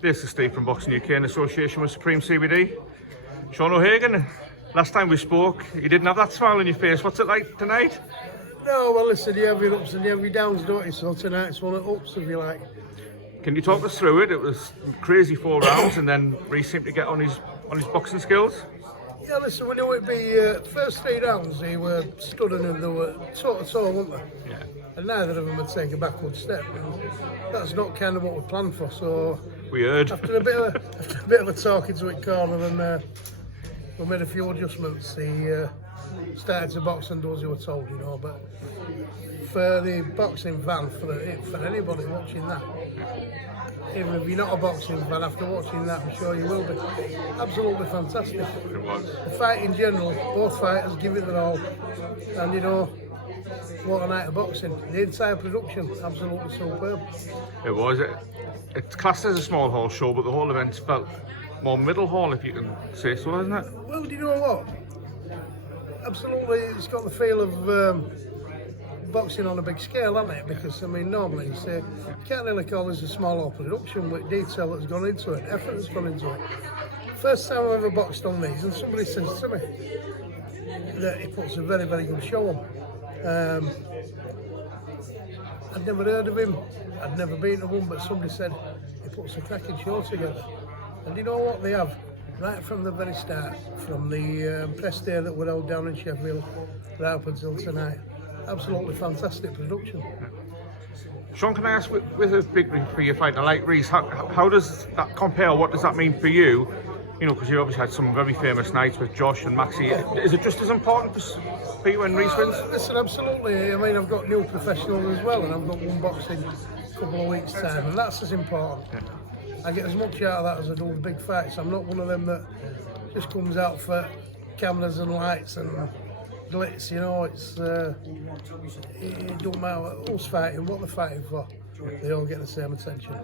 This is Steve from Boxing UK in association with Supreme CBD. Sean O'Hagan, last time we spoke, you didn't have that smile on your face. What's it like tonight? No, well listen, you have your ups and you have your downs, don't you? So tonight's one of the ups, if you like. Can you talk us through it? It was crazy 4 rounds and then Reece seemed to get on his boxing skills. Yeah, listen, we knew it'd be first 3 rounds, they were studying and they were toe to toe, weren't they? Yeah. And neither of them had taken a backward step. And that's not kind of what we planned for, so... We heard. After a bit of a talking to it corner, and we made a few adjustments. He started to box and do as he was told, you know. But for the boxing fan, for anybody watching that, even if you're not a boxing fan, after watching that, I'm sure you will be. Absolutely fantastic. It was. The fight in general, both fighters give it their all, and you know. What a night of boxing. The entire production, absolutely superb. It was. It's classed as a small hall show, but the whole event felt more middle hall, if you can say so, isn't it? Well, do you know what? Absolutely, it's got the feel of boxing on a big scale, hasn't it? Because, I mean, normally you say, you can't really call this a small hall production with detail that's gone into it, effort that's gone into it. First time I've ever boxed on these, and somebody says to me that he puts a very, very good show on. I'd never heard of him, I'd never been to one, but somebody said he puts a cracking show together. And you know what they have? Right from the very start, from the press day that were held down in Sheffield, right up until tonight. Absolutely fantastic production. Sean, can I ask, with a big ring for your fighter like Reece, how does that compare? What does that mean for you? You know, because you obviously had some very famous nights with Josh and Maxie. Is it just as important for you when Reece wins? Listen, absolutely. I mean, I've got new professionals as well, and I've got one boxing a couple of weeks' time, and that's as important. Yeah. I get as much out of that as I do with big fights. I'm not one of them that just comes out for cameras and lights and glitz, you know. It don't matter who's fighting, what they're fighting for. They all get the same attention.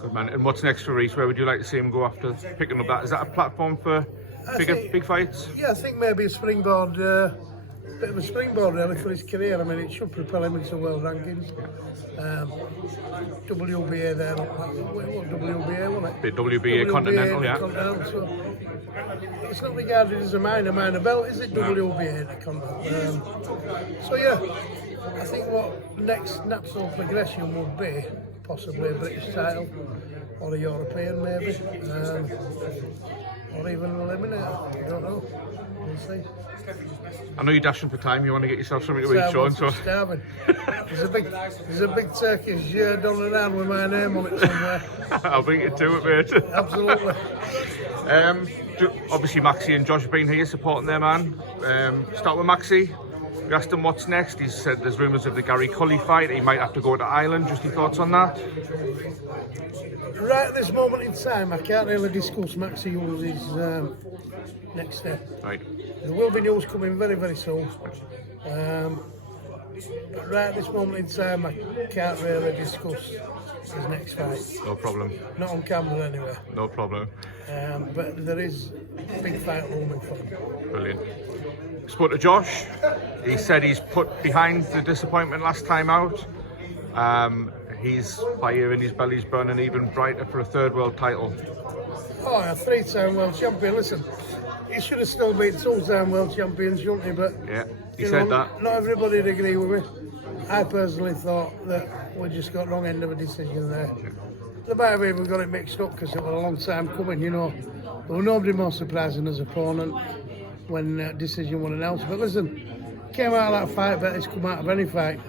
Good man. And what's next for Reece? Where would you like to see him go after picking up that? Is that a platform for big fights? Yeah, I think maybe a springboard, bit of a springboard really for his career. I mean, it should propel him into world rankings. WBA there, what WBA, wasn't it? The WBA Continental, yeah. Continental, so it's not regarded as a minor belt, is it? WBA the Continental. So yeah, I think what next natural progression would be possibly a British title or a European maybe, or even an eliminator. I don't know. We'll see. I know you're dashing for time. You want to get yourself something to eat, Sean. So starving. There's a big Turkish done around with my name on it somewhere. I'll bring it to it, mate. Absolutely. Obviously, Maxie and Josh have been here supporting their man. Start with Maxie. We asked him what's next. He said there's rumours of the Gary Cully fight. He might have to go to Ireland. Just your thoughts on that? Right at this moment in time, I can't really discuss Maxie Hugh's next step. Right. There will be news coming very, very soon. But right at this moment in time, I can't really discuss his next fight. No problem. Not on camera anyway. No problem. But there is a big fight looming for him. Brilliant. Spoke to Josh. He said he's put behind the disappointment last time out. His fire in his belly's burning even brighter for a 3rd world title. Oh, a 3-time world champion. Listen, he should have still been 2-time world champions, shouldn't he? But yeah, he said that. Not everybody would agree with me. I personally thought that we just got wrong end of a decision there. Yeah. They might have even got it mixed up because it was a long time coming, you know. There was nobody more surprised than his opponent when that decision was announced. But listen, came out of that fight better he's come out of any fight.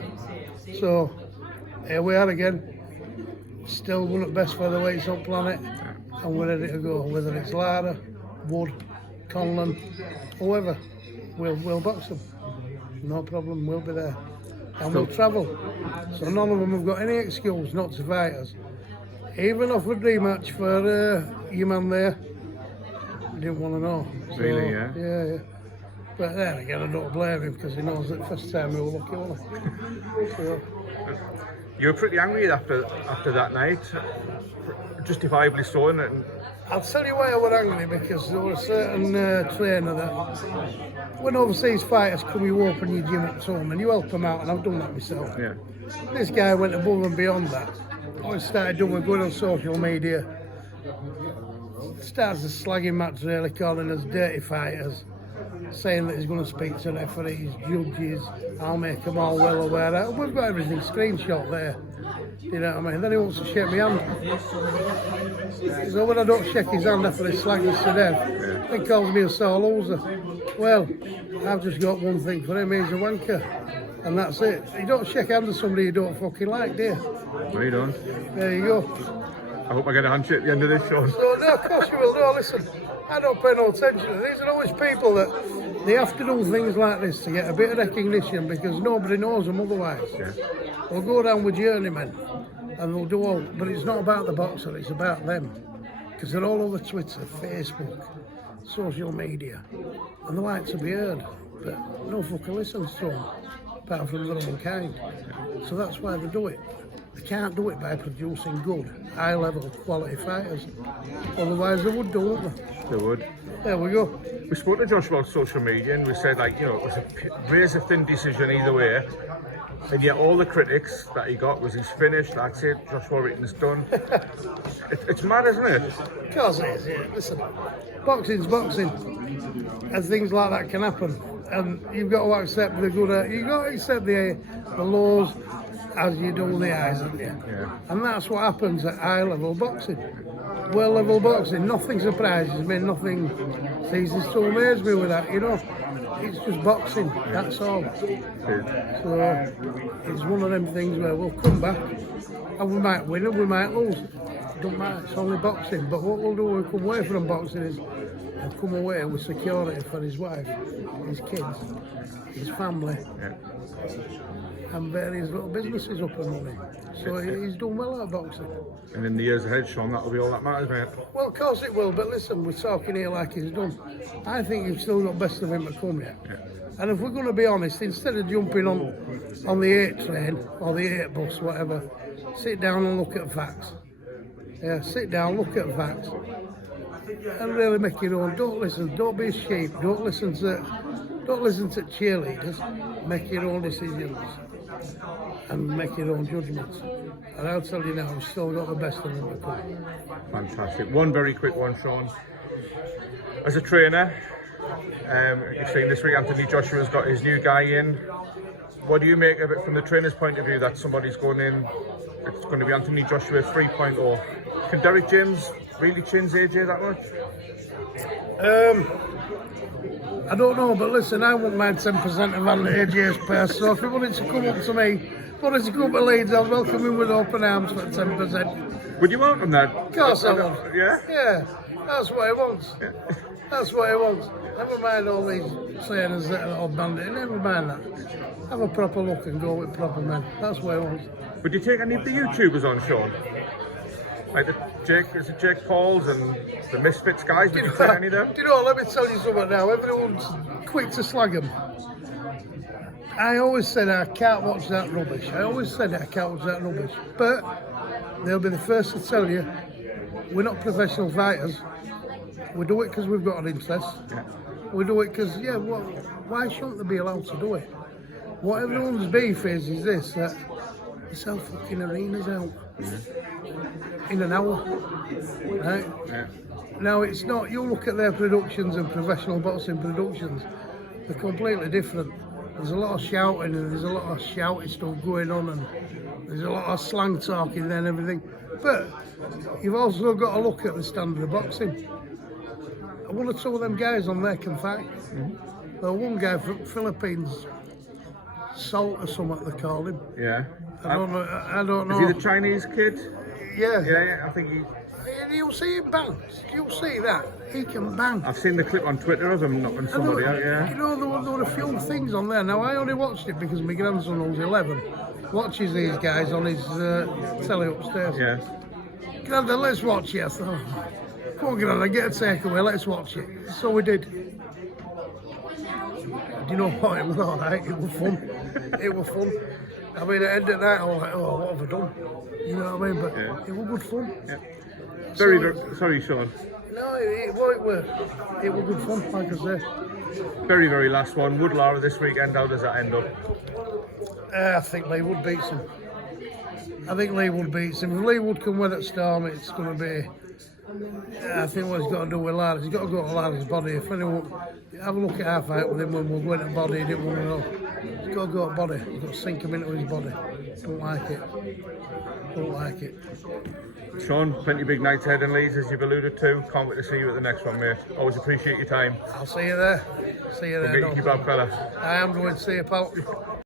So here we are again. Still one of the best featherweights on planet, and we're ready to go. Whether it's Lara, Wood, Conlon, whoever, we'll box them. No problem, we'll be there. And we'll travel. So none of them have got any excuse not to fight us. Even offered rematch for your man there. Didn't want to know. So, really, yeah? Yeah. But then again, I don't blame him because he knows that first time we were lucky, wasn't he? So. You were pretty angry after that night, justifiably so, isn't it? I'll tell you why I was angry, because there was a certain trainer that when overseas fighters come, you open your gym at home and you help them out, and I've done that myself. Yeah. This guy went above and beyond that. I started doing good on social media, starts to slagging Matt really, calling us dirty fighters, saying that he's going to speak to referees, judges, I'll make them all well aware of it. We've got everything screenshot there. You know what I mean? Then he wants to shake my hand. So when I don't shake his hand after he slags us to death, he calls me a sore loser. Well, I've just got one thing for him, he's a wanker. And that's it. You don't shake hands with somebody you don't fucking like, do you? No, you don't. There you go. I hope I get a handshake at the end of this show. So, no, of course you will. No, listen, I don't pay no attention. These are always people that they have to do things like this to get a bit of recognition because nobody knows them otherwise. Yeah. They'll go down with journeymen and they'll do all, but it's not about the boxer, it's about them. Because they're all over Twitter, Facebook, social media, and they like to be heard, but no fucker listens to them, apart from their own kind. So that's why they do it. They can't do it by producing good, high-level, quality fighters. Otherwise, they would do, wouldn't they? They would. There we go. We spoke to Josh about social media and we said, like, you know, it was a razor-thin decision either way. And yet all the critics that he got was he's finished, that's it, Josh Warrington's done. It's mad, isn't it? Of course it is, yeah. Listen, boxing's boxing. And things like that can happen. And you've got to accept the good, you've got to accept the lows as you do the highs, haven't you? Yeah. And that's what happens at high-level boxing. Well-level boxing, nothing surprises me, nothing ceases to amaze me with that, you know. It's just boxing, that's all. Yeah. So it's one of them things where we'll come back and we might win and we might lose. It don't matter, it's only boxing. But what we'll do when we come away from boxing is we'll come away with security for his wife, his kids, his family, and various little businesses up and running. So he's done well at boxing. And in the years ahead, Sean, that'll be all that matters, mate. Well, of course it will, but listen, we're talking here like he's done. I think you've still got best of him to come yet. Yeah. And if we're going to be honest, instead of jumping on the 8 train or the 8 bus, whatever, sit down and look at facts. Yeah, sit down, look at facts, and really make your own. Don't listen. Don't be a sheep. Don't listen to cheerleaders. Make your own decisions and make your own judgments. And I'll tell you now, we've still got the best of them to come. Fantastic. One very quick one, Sean. As a trainer, you've seen this week Anthony Joshua's got his new guy in. What do you make of it from the trainer's point of view that somebody's going in? It's going to be Anthony Joshua 3.0. Can Derek James really change AJ that much? I don't know, but listen, I wouldn't mind 10% of AJ's purse. So if he wanted to come up to me, wanted to come to Leeds, I'll welcome him with open arms for 10%. Would you welcome that? Of course I would. Yeah? Yeah, that's what he wants. Yeah. That's what he wants. Never mind all these trainers that are all bandit. Never mind that. Have a proper look and go with proper men. That's what he wants. Would you take any of the YouTubers on, Sean? Like is it Jake Pauls and the Misfits guys? Would you take any of them? Do you know, let me tell you something now. Everyone's quick to slag them. I always said I can't watch that rubbish. But they'll be the first to tell you we're not professional fighters. We do it because we've got an interest. Yeah. We do it because, why shouldn't they be allowed to do it? What everyone's beef is this, that they sell fucking arenas out in an hour, right? Yeah. Now, it's not, you look at their productions and professional boxing productions, they're completely different. There's a lot of shouting and there's a lot of shouty stuff going on and there's a lot of slang talking there and everything. But you've also got to look at the standard of boxing. One or two of them guys on there can fight. Well, one guy from Philippines, Salt or something they call him. Yeah. I don't know. Is he the Chinese kid? Yeah. Yeah, I think he... You'll see him bang. You'll see that. He can bang. I've seen the clip on Twitter of him knocking somebody out, yeah. You know, there were a few things on there. Now, I only watched it because my grandson, who's 11, watches these guys on his telly upstairs. Yeah. Grandad, let's watch it. I thought, come on, Grandad, get a takeaway, let's watch it. So we did. Do you know what? It was all right. It was fun. It was fun. I mean, at the end of the night, I was like, oh, what have I done? You know what I mean? But it was good fun. Yeah. Sorry, Sean. No, it was good fun, like I say. Very, very last one. Wood Lara this weekend, how does that end up? I think Lee Wood beats him. If Lee Wood can win at Storm, it's going to be I think what he's got to do with Lard, he's got to go to Lard's body. If anyone, have a look at our fight with him when we're going to body, he didn't want to know. He's got to go to body, he's got to sink him into his body. Don't like it. Don't like it. Sean, plenty of big nights ahead in Leeds, as you've alluded to. Can't wait to see you at the next one, mate. Always appreciate your time. I'll see you there. See you there. Keep up, fella. I am going to see you, pal.